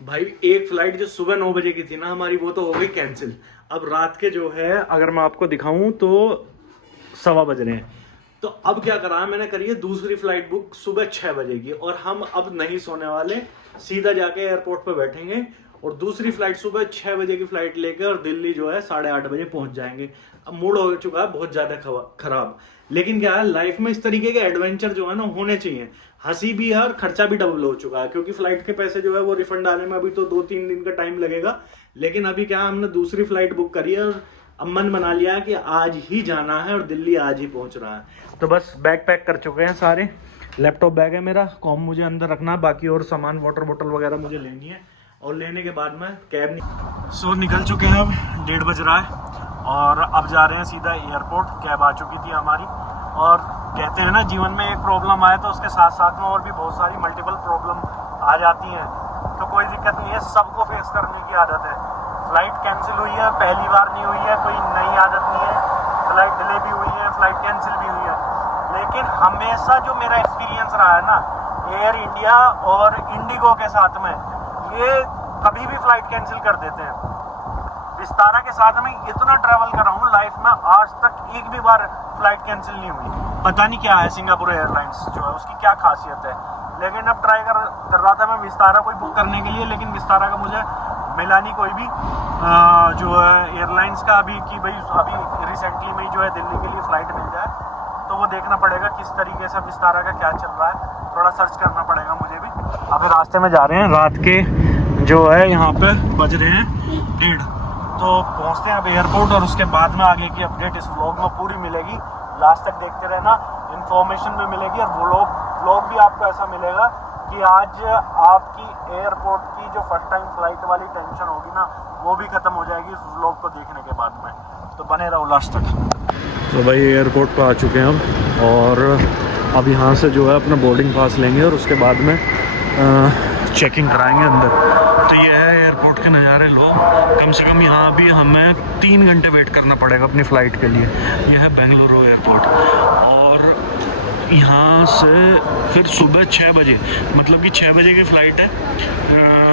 भाई एक फ्लाइट जो सुबह 9 बजे की थी ना हमारी, वो तो हो गई कैंसिल। अब रात के जो है अगर मैं आपको दिखाऊं तो 1:15 बज रहे हैं। तो अब क्या करा है मैंने, करी है दूसरी फ्लाइट बुक सुबह 6 बजे की, और हम अब नहीं सोने वाले, सीधा जाके एयरपोर्ट पे बैठेंगे और दूसरी फ्लाइट सुबह 6 बजे की फ्लाइट लेके और दिल्ली जो है 8:30 बजे पहुंच जाएंगे। अब मूड हो चुका है बहुत ज्यादा खराब, लेकिन क्या है लाइफ में इस तरीके के एडवेंचर जो है ना होने चाहिए। हंसी भी है और खर्चा भी डबल हो चुका है, क्योंकि फ्लाइट के पैसे जो है वो रिफंड आने में अभी तो 2-3 दिन का टाइम लगेगा। लेकिन अभी क्या है, हमने दूसरी फ्लाइट बुक करी है और अब मन बना लिया है कि आज ही जाना है और दिल्ली आज ही पहुंच रहा है। तो बस बैग पैक कर चुके हैं सारे। लैपटॉप बैग है मेरा, कॉम मुझे अंदर रखना है, बाकी और सामान वाटर बोतल वगैरह मुझे लेनी है, और लेने के बाद में कैब निकल चुके हैं। अब 1:30 बज रहा है और अब जा रहे हैं सीधा एयरपोर्ट। कैब आ चुकी थी हमारी, और कहते हैं ना जीवन में एक प्रॉब्लम आए तो उसके साथ साथ में और भी बहुत सारी मल्टीपल प्रॉब्लम आ जाती हैं। तो कोई दिक्कत नहीं है, सबको फेस करने की आदत है। फ्लाइट कैंसिल हुई है, पहली बार नहीं हुई है, कोई नई आदत नहीं है। फ्लाइट डिले भी हुई है, फ्लाइट कैंसिल भी हुई है, लेकिन हमेशा जो मेरा एक्सपीरियंस रहा है ना एयर इंडिया और इंडिगो के साथ में, ये कभी भी फ्लाइट कैंसिल कर देते हैं। विस्तारा के साथ में इतना ट्रैवल कर रहा हूँ लाइफ में, आज तक एक भी बार फ्लाइट कैंसिल नहीं हुई। पता नहीं क्या है सिंगापुर एयरलाइंस जो है उसकी क्या खासियत है। लेकिन अब ट्राई कर रहा था मैं विस्तारा कोई बुक करने के लिए, लेकिन विस्तारा का मुझे मिला नहीं कोई भी जो है एयरलाइंस का अभी कि भाई अभी रिसेंटली में जो है दिल्ली के लिए फ़्लाइट मिल जाए। तो वो देखना पड़ेगा किस तरीके से विस्तारा का क्या चल रहा है, थोड़ा सर्च करना पड़ेगा मुझे भी। अभी रास्ते में जा रहे हैं, रात के जो है यहाँ पे बज रहे हैं 1:30, तो पहुँचते हैं अब एयरपोर्ट, और उसके बाद में आगे की अपडेट इस व्लॉग में पूरी मिलेगी। लास्ट तक देखते रहना, इन्फॉर्मेशन भी मिलेगी और व्लॉग भी आपको ऐसा मिलेगा कि आज आपकी एयरपोर्ट की जो फर्स्ट टाइम फ्लाइट वाली टेंशन होगी ना, वो भी ख़त्म हो जाएगी इस व्लॉग को देखने के बाद में। तो बने रहो लास्ट तक। तो भाई एयरपोर्ट पर आ चुके हैं हम, और अब यहाँ से जो है अपना बोर्डिंग पास लेंगे और उसके बाद में चेकिंग कराएंगे अंदर। तो ये है एयरपोर्ट के नज़ारे। लोग कम से कम यहाँ भी हमें 3 घंटे वेट करना पड़ेगा अपनी फ़्लाइट के लिए। यह है बेंगलुरु एयरपोर्ट, और यहाँ से फिर सुबह 6 बजे, मतलब कि 6 बजे की फ़्लाइट है।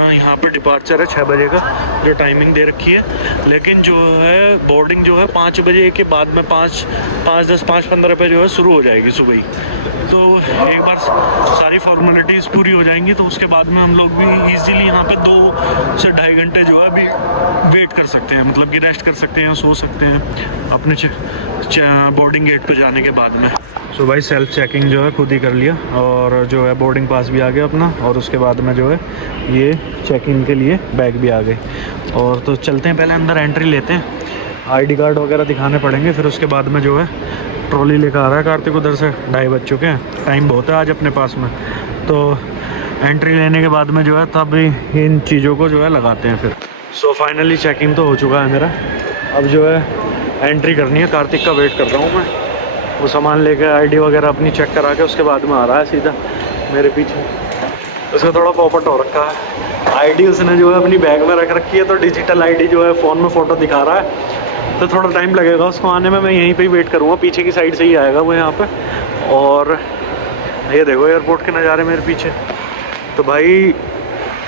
यहाँ पर डिपार्चर है 6 बजे का, जो टाइमिंग दे रखी है। लेकिन जो है बोर्डिंग जो है 5 बजे के बाद में 5:10-5:15 पे जो है शुरू हो जाएगी सुबह ही। तो एक बार सारी फॉर्मेलिटीज़ पूरी हो जाएंगी तो उसके बाद में हम लोग भी इजीली यहाँ पे 2 से 2.5 घंटे जो है अभी वेट कर सकते हैं, मतलब कि रेस्ट कर सकते हैं, सो सकते हैं अपने बोर्डिंग गेट पे जाने के बाद में। सो भाई सेल्फ चेकिंग जो है खुद ही कर लिया, और जो है बोर्डिंग पास भी आ गया अपना, और उसके बाद में जो है ये चेकिंग के लिए बैग भी आ गए। और तो चलते हैं, पहले अंदर एंट्री लेते हैं, आईडी कार्ड वगैरह दिखाने पड़ेंगे, फिर उसके बाद में जो है ट्रॉली लेकर आ रहा है कार्तिक उधर से। 2:30 बज चुके हैं, टाइम बहुत है आज अपने पास में। तो एंट्री लेने के बाद में जो है तब इन चीज़ों को जो है लगाते हैं फिर। सो फाइनली चेकिंग तो हो चुका है मेरा, अब जो है एंट्री करनी है। कार्तिक का वेट कर रहा हूँ मैं, वो सामान लेकर आईडी वगैरह अपनी चेक करा के उसके बाद में आ रहा है सीधा मेरे पीछे। उसका थोड़ा पॉपट हो रखा है, आईडी उसने जो है अपनी बैग में रख रखी है, तो डिजिटल आईडी जो है फ़ोन में फ़ोटो दिखा रहा है, तो थोड़ा टाइम लगेगा उसको आने में। मैं यहीं पे ही वेट करूँगा, पीछे की साइड से ही आएगा वो यहाँ पे। और ये देखो एयरपोर्ट के नज़ारे मेरे पीछे। तो भाई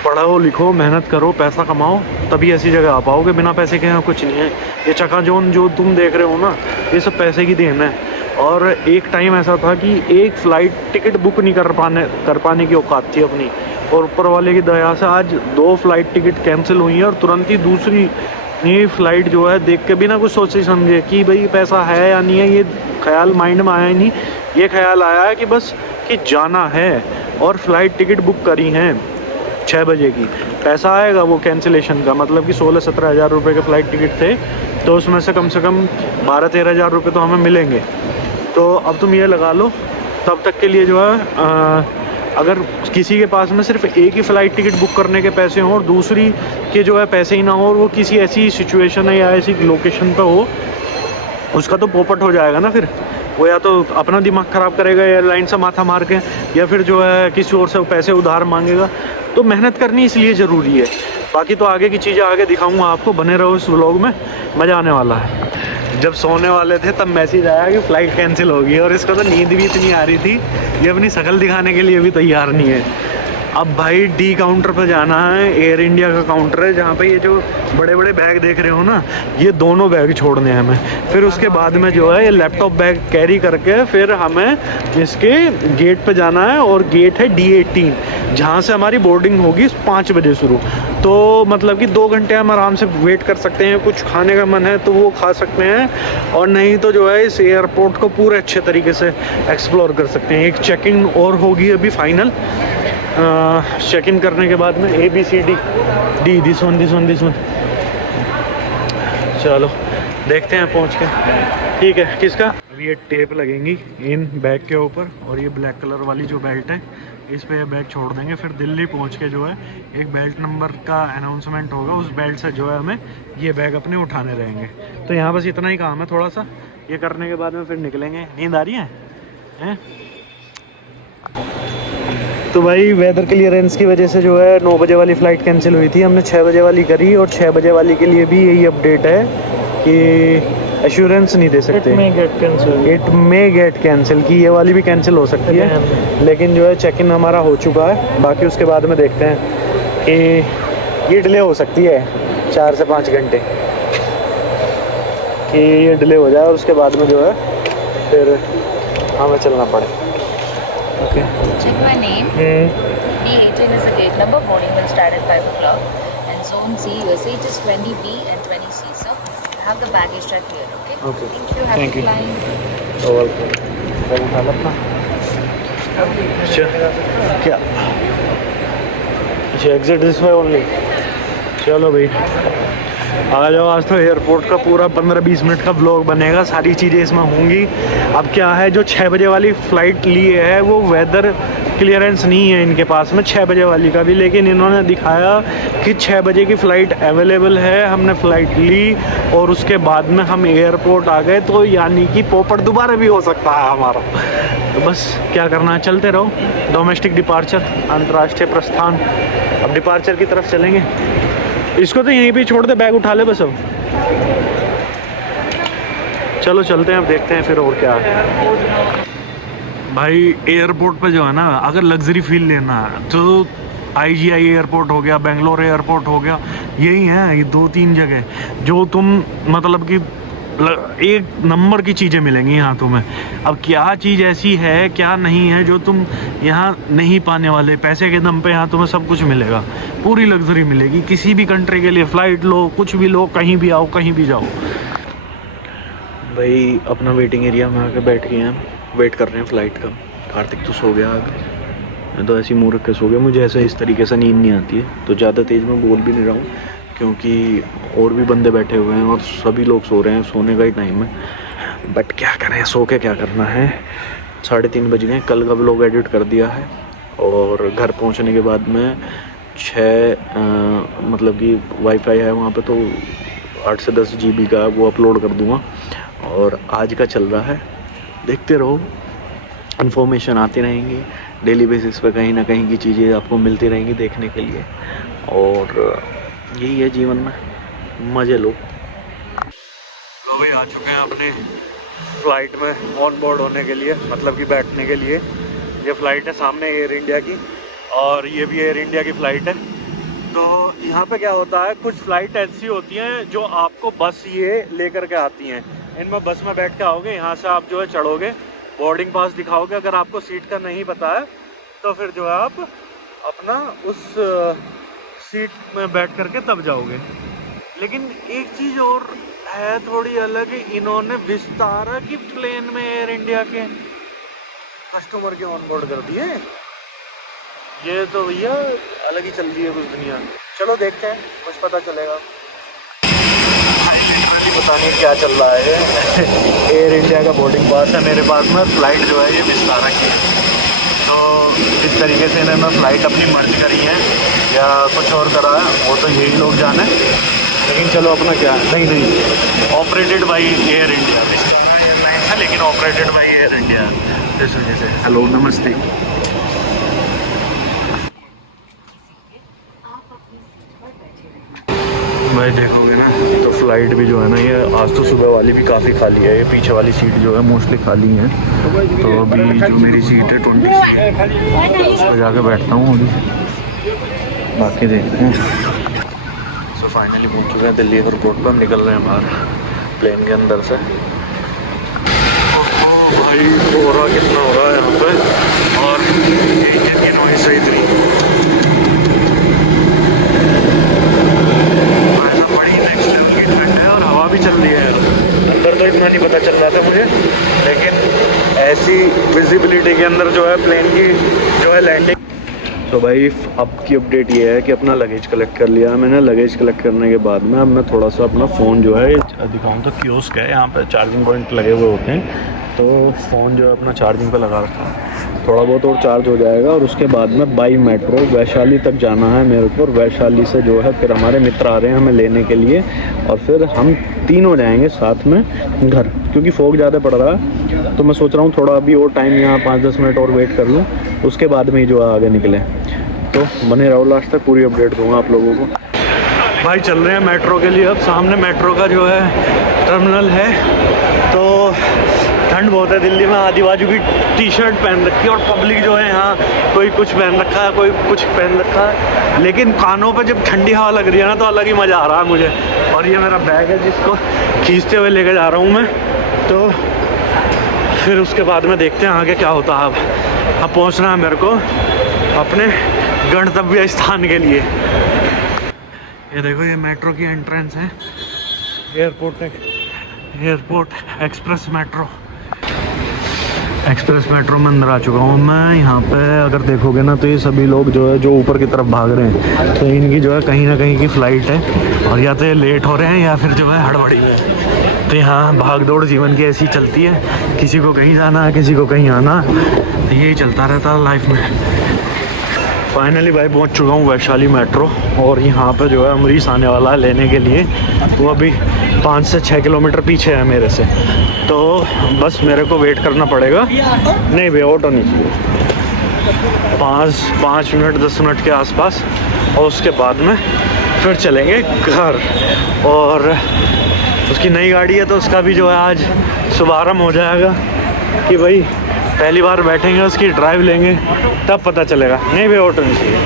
पढ़ो लिखो, मेहनत करो, पैसा कमाओ, तभी ऐसी जगह आ पाओगे। बिना पैसे के यहाँ कुछ नहीं है। ये चकाचौंध जो तुम देख रहे हो ना, ये सब पैसे की देन है। और एक टाइम ऐसा था कि एक फ़्लाइट टिकट बुक नहीं कर पाने की औकात थी अपनी, और ऊपर वाले की दया से आज 2 फ्लाइट टिकट कैंसिल हुई हैं, और तुरंत ही दूसरी ये फ़्लाइट जो है देख के भी ना कुछ सोचे समझे कि भाई पैसा है या नहीं है, ये ख्याल माइंड में आया ही नहीं। ये ख्याल आया है कि बस कि जाना है, और फ़्लाइट टिकट बुक करी हैं 6 बजे की। पैसा आएगा वो कैंसिलेशन का, मतलब कि 16-17 हज़ार रुपये के फ़्लाइट टिकट थे, तो उसमें से कम 12-13 हज़ार रुपये तो हमें मिलेंगे। तो अब तुम ये लगा लो, तब तक के लिए जो है अगर किसी के पास में सिर्फ एक ही फ़्लाइट टिकट बुक करने के पैसे हों और दूसरी के जो है पैसे ही ना हो, और वो किसी ऐसी सिचुएशन है या ऐसी लोकेशन पर हो, उसका तो पोपट हो जाएगा ना। फिर वो या तो अपना दिमाग ख़राब करेगा एयरलाइन से माथा मार के, या फिर जो है किसी और से पैसे उधार मांगेगा। तो मेहनत करनी इसलिए ज़रूरी है। बाकी तो आगे की चीज़ें आगे दिखाऊंगा आपको, बने रहो इस व्लॉग में, मज़ा आने वाला है। जब सोने वाले थे तब मैसेज आया कि फ़्लाइट कैंसिल होगी, और इसको तो नींद भी इतनी आ रही थी, ये अपनी शक्ल दिखाने के लिए भी तैयार नहीं है। अब भाई डी काउंटर पर जाना है। एयर इंडिया का काउंटर है जहाँ पे ये जो बड़े बड़े बैग देख रहे हो ना, ये दोनों बैग छोड़ने हैं हमें। फिर उसके बाद में जो है ये लैपटॉप बैग कैरी करके फिर हमें इसके गेट पे जाना है, और गेट है D18 जहाँ से हमारी बोर्डिंग होगी 5 बजे शुरू। तो मतलब कि 2 घंटे हम आराम से वेट कर सकते हैं। कुछ खाने का मन है तो वो खा सकते हैं, और नहीं तो जो है इस एयरपोर्ट को पूरे अच्छे तरीके से एक्सप्लोर कर सकते हैं। एक चेकिंग और होगी अभी फाइनल। चेक इन करने के बाद में ABCD दिस वन। चलो देखते हैं पहुंच के। ठीक है, किसका? अब ये टेप लगेंगी इन बैग के ऊपर, और ये ब्लैक कलर वाली जो बेल्ट है इस पे ये बैग छोड़ देंगे। फिर दिल्ली पहुंच के जो है एक बेल्ट नंबर का अनाउंसमेंट होगा, उस बेल्ट से जो है हमें ये बैग अपने उठाने रहेंगे। तो यहाँ बस इतना ही काम है थोड़ा सा, ये करने के बाद में फिर निकलेंगे। नींद आ रही है? तो भाई वेदर क्लियरेंस की वजह से जो है 9 बजे वाली फ़्लाइट कैंसिल हुई थी, हमने 6 बजे वाली करी, और 6 बजे वाली के लिए भी यही अपडेट है कि एश्योरेंस नहीं दे सकते। इट मे गेट कैंसिल की ये वाली भी कैंसिल हो सकती है, लेकिन जो है चेक इन हमारा हो चुका है। बाकी उसके बाद में देखते हैं कि ये डिले हो सकती है 4 से 5 घंटे कि ये डिले हो जाए, और उसके बाद में जो है फिर हमें चलना पड़े। Okay. Check my name. D18 is the gate number. Boarding will start at 5 o'clock. And zone C, your seat is 20B and 20C. So have the baggage track clear. Okay. Okay. Thank you. Happy flying. Oh, welcome. Bag उठा लो अपना। क्या? अच्छा, exit this way only. चलो भाई आ जाओ। आज तो airport का पूरा 15-20 मिनट का व्लॉग बनेगा, सारी चीज़ें इसमें होंगी। अब क्या है, जो 6 बजे वाली फ़्लाइट ली है वो वेदर क्लियरेंस नहीं है इनके पास में 6 बजे वाली का भी, लेकिन इन्होंने दिखाया कि 6 बजे की फ़्लाइट अवेलेबल है। हमने फ़्लाइट ली और उसके बाद में हम एयरपोर्ट आ गए, तो यानी कि पोपट दोबारा भी हो सकता है हमारा। तो बस क्या करना है, चलते रहो। डोमेस्टिक डिपार्चर, अंतर्राष्ट्रीय प्रस्थान। अब डिपार्चर की तरफ चलेंगे। इसको तो यहीं पे छोड़ दे, बैग उठा ले बस। अब चलो चलते हैं, अब देखते हैं फिर और क्या है। भाई एयरपोर्ट पे जो है ना, अगर लग्जरी फील लेना है तो IGI एयरपोर्ट हो गया, बेंगलोर एयरपोर्ट हो गया, यही है ये 2-3 जगह जो तुम मतलब कि एक नंबर की चीज़ें मिलेंगी यहाँ तुम्हें। अब क्या चीज़ ऐसी है क्या नहीं है जो तुम यहाँ नहीं पाने वाले। पैसे के दम पे यहाँ तुम्हें सब कुछ मिलेगा, पूरी लग्जरी मिलेगी। किसी भी कंट्री के लिए फ़्लाइट लो, कुछ भी लो, कहीं भी आओ, कहीं भी जाओ। भाई अपना वेटिंग एरिया में आके बैठ गए हैं, वेट कर रहे हैं फ़्लाइट का। कार्तिक तो सो गया, मैं तो ऐसे ही मुँह रख के सो गया। मुझे ऐसे इस तरीके से नींद नहीं आती है, तो ज़्यादा तेज़ में बोल भी नहीं रहा हूँ, क्योंकि और भी बंदे बैठे हुए हैं और सभी लोग सो रहे हैं, सोने का ही टाइम है। बट क्या करें, सो के क्या करना है। 3:30 बज गए। कल का व्लॉग एडिट कर दिया है, और घर पहुंचने के बाद में 6 मतलब कि वाईफाई है वहाँ पे, तो 8 से 10 GB का वो अपलोड कर दूँगा। और आज का चल रहा है, देखते रहो, इन्फॉर्मेशन आती रहेंगी डेली बेसिस पे, कहीं ना कहीं की चीज़ें आपको मिलती रहेंगी देखने के लिए। और यही है जीवन में, मज़े लो। तो भाई आ चुके हैं अपने फ़्लाइट में ऑन बोर्ड होने के लिए, मतलब कि बैठने के लिए। ये फ़्लाइट है सामने एयर इंडिया की, और ये भी एयर इंडिया की फ़्लाइट है। तो यहाँ पे क्या होता है, कुछ फ़्लाइट ऐसी होती हैं जो आपको बस ये लेकर के आती हैं। इनमें बस में बैठ के आओगे, यहाँ से आप जो है चढ़ोगे, बोर्डिंग पास दिखाओगे। अगर आपको सीट का नहीं पता है तो फिर जो है आप अपना उस सीट में बैठ करके तब जाओगे। लेकिन एक चीज़ और है थोड़ी अलग, इन्होंने विस्तारा की प्लेन में एयर इंडिया के कस्टमर के ऑन बोर्ड कर दिए। ये तो भैया अलग ही चल रही है कुछ दुनिया। चलो देखते हैं, कुछ पता चलेगा। पता नहीं क्या चल रहा है। एयर इंडिया का बोर्डिंग पास है मेरे पास में, फ़्लाइट जो है ये विस्तारा की है। तो इस तरीके से इन्होंने फ़्लाइट अपनी मर्ज करी है या कुछ और करा है, वो तो यही लोग जाने। लेकिन चलो अपना क्या, नहीं operated by air India, Vistara airlines है लेकिन ऑपरेटेड बाई एयर इंडिया, इस वजह से। हेलो, नमस्ते। भाई देखोगे ना तो फ़्लाइट भी जो है ना, ये आज तो सुबह वाली भी काफ़ी खाली है। ये पीछे वाली सीट जो है मोस्टली खाली है। तो अभी जो मेरी सीट है 20, उस पर जाके बैठता हूँ अभी। बाकी देखते हैं। सो फाइनली पहुंच चुके हैं दिल्ली एयरपोर्ट पर, निकल रहे हैं बाहर प्लेन के अंदर से। भाई कोहरा कितना हो रहा है यहाँ पे, और इंजन की नॉइस है इतनी, बड़ी नेक्स्ट लेवल की ठंड है और हवा भी चल रही है। अंदर तो इतना नहीं पता चल रहा था मुझे, लेकिन ऐसी विजिबिलिटी के अंदर जो है प्लेन की जो है लैंडिंग। तो भाई अब की अपडेट ये है कि अपना लगेज कलेक्ट कर लिया मैंने। लगेज कलेक्ट करने के बाद में अब मैं थोड़ा सा अपना फ़ोन जो है दिखाऊँ तो कियोस्क है, यहाँ पे चार्जिंग पॉइंट लगे हुए होते हैं, तो फ़ोन जो है अपना चार्जिंग पे लगा रखा है। थोड़ा बहुत और चार्ज हो जाएगा और उसके बाद में बाई मेट्रो वैशाली तक जाना है मेरे को। और वैशाली से जो है फिर हमारे मित्र आ रहे हैं हमें लेने के लिए, और फिर हम तीनों जाएंगे साथ में घर, क्योंकि फॉग ज़्यादा पड़ रहा है। तो मैं सोच रहा हूँ थोड़ा अभी और टाइम यहाँ 5-10 मिनट और वेट कर लूँ, उसके बाद में ही जो है आगे निकलें। तो बने रहो लास्ट तक, पूरी अपडेट दूँगा आप लोगों को। भाई चल रहे हैं मेट्रो के लिए। अब सामने मेट्रो का जो है टर्मिनल है। तो ठंड बहुत है दिल्ली में, आधी बाजू की टी शर्ट पहन रखी है, और पब्लिक जो है यहाँ कोई कुछ पहन रखा है, कोई कुछ पहन रखा है, लेकिन कानों पे जब ठंडी हवा लग रही है ना तो अलग ही मज़ा आ रहा है मुझे। और ये मेरा बैग है जिसको खींचते हुए लेकर जा रहा हूँ मैं। तो फिर उसके बाद में देखते हैं आगे क्या होता है। अब पहुँचना है मेरे को अपने गंतव्य स्थान के लिए। ये देखो ये मेट्रो की एंट्रेंस है, एयरपोर्ट एक्सप्रेस मेट्रो में अंदर आ चुका हूँ मैं। यहाँ पे अगर देखोगे ना तो ये सभी लोग जो है जो ऊपर की तरफ भाग रहे हैं, तो इनकी जो है कहीं ना कहीं की फ़्लाइट है, और या तो ये लेट हो रहे हैं या फिर जो है हड़बड़ी में। तो यहाँ भाग दौड़ जीवन की ऐसी चलती है, किसी को कहीं जाना है, किसी को कहीं आना, तो यही चलता रहता है लाइफ में। फाइनली भाई पहुँच चुका हूँ वैशाली मेट्रो, और यहाँ पे जो है अमरीश आने वाला है लेने के लिए। वो अभी 5 से 6 किलोमीटर पीछे है मेरे से, तो बस मेरे को वेट करना पड़ेगा। नहीं भैया ऑटो नहीं चाहिए, 5 मिनट 10 मिनट के आसपास, और उसके बाद में फिर चलेंगे घर। और उसकी नई गाड़ी है तो उसका भी जो है आज शुभारंभ हो जाएगा कि भाई पहली बार बैठेंगे, उसकी ड्राइव लेंगे, तब पता चलेगा। नहीं भैया ऑटो नहीं चाहिए।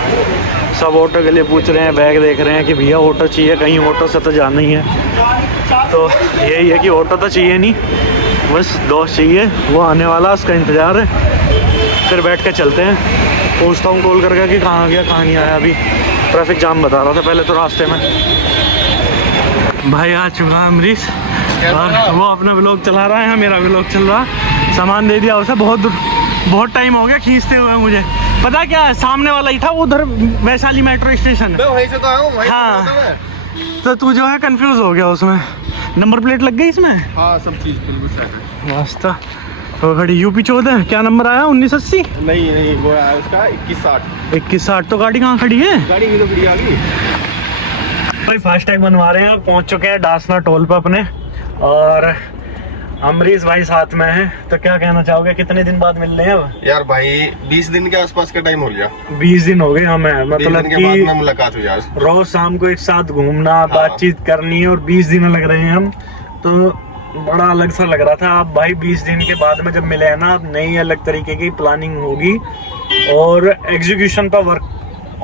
सब ऑटो के लिए पूछ रहे हैं, बैग देख रहे हैं कि भैया ऑटो चाहिए, कहीं ऑटो से तो जाना ही है। तो यही है कि ऑटो तो चाहिए नहीं, बस दोस्त चाहिए, वो आने वाला, उसका इंतज़ार है, फिर बैठ के चलते हैं। पूछता हूँ कॉल करके कि कहाँ गया, कहाँ नहीं आया। अभी ट्रैफिक जाम बता रहा था पहले तो रास्ते में। भाई आ चुका है अमरीश, और वो अपना व्लॉग चला रहा है, मेरा व्लॉग चल रहा। सामान दे दिया उसे, बहुत टाइम हो गया खींचते हुए मुझे। पता क्या है, सामने वाला ही था उधर वैशाली मेट्रो स्टेशन। वहीं से तो आया हूँ, वहीं हाँ, से तो तू जो है कंफ्यूज हो गया उसमें। नंबर प्लेट लग गई इसमें, हाँ सब चीज़ बिल्कुल सही है। वास्ता तो खड़ी UP 14, क्या नंबर आया 1980? नहीं वो है उसका 2160। 2160। तो गाड़ी कहाँ खड़ी है? गाड़ी भी तो खड़ी आ गई भाई। फास्टैग बनवा रहे हैं, पहुंच चुके हैं डासना टोल पे अपने, और अमरीश भाई साथ में है। तो क्या कहना चाहोगे, कितने दिन बाद मिल रहे हैं अब? यार भाई 20 दिन के आसपास का टाइम हो गया। 20 दिन हो गए हमें, मतलब के बाद में मुलाकात हुई यार। रोज शाम को एक साथ घूमना, हाँ। बातचीत करनी, और 20 दिन लग रहे हैं हम, तो बड़ा अलग सा लग रहा था। अब भाई 20 दिन के बाद में जब मिले हैं ना, अब नई अलग तरीके की प्लानिंग होगी और एग्जीक्यूशन पर वर्क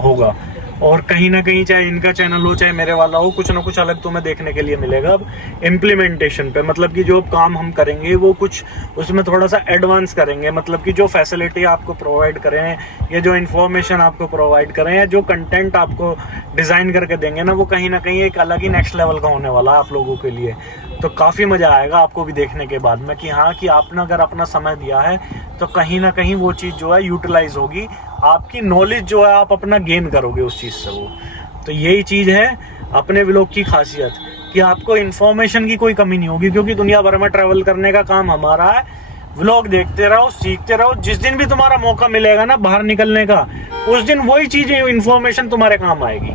होगा। और कहीं ना कहीं चाहे इनका चैनल हो चाहे मेरे वाला हो, कुछ ना कुछ अलग तुम्हें देखने के लिए मिलेगा अब इम्प्लीमेंटेशन पे। मतलब कि जो काम हम करेंगे वो कुछ उसमें थोड़ा सा एडवांस करेंगे। मतलब कि जो फैसिलिटी आपको प्रोवाइड करें, या जो इन्फॉर्मेशन आपको प्रोवाइड करें, या जो कंटेंट आपको डिज़ाइन करके देंगे ना, वो कहीं ना कहीं एक अलग ही नेक्स्ट लेवल का होने वाला है आप लोगों के लिए। तो काफ़ी मज़ा आएगा आपको भी देखने के बाद में कि हाँ, कि आपने अगर अपना समय दिया है तो कहीं ना कहीं वो चीज़ जो है यूटिलाइज होगी, आपकी नॉलेज जो है आप अपना गेन करोगे उस चीज़ से। वो तो यही चीज़ है अपने व्लॉग की खासियत, कि आपको इन्फॉर्मेशन की कोई कमी नहीं होगी, क्योंकि दुनिया भर में ट्रैवल करने का काम हमारा है। व्लॉग देखते रहो, सीखते रहो। जिस दिन भी तुम्हारा मौका मिलेगा ना बाहर निकलने का, उस दिन वही चीज़ें इन्फॉर्मेशन तुम्हारे काम आएगी।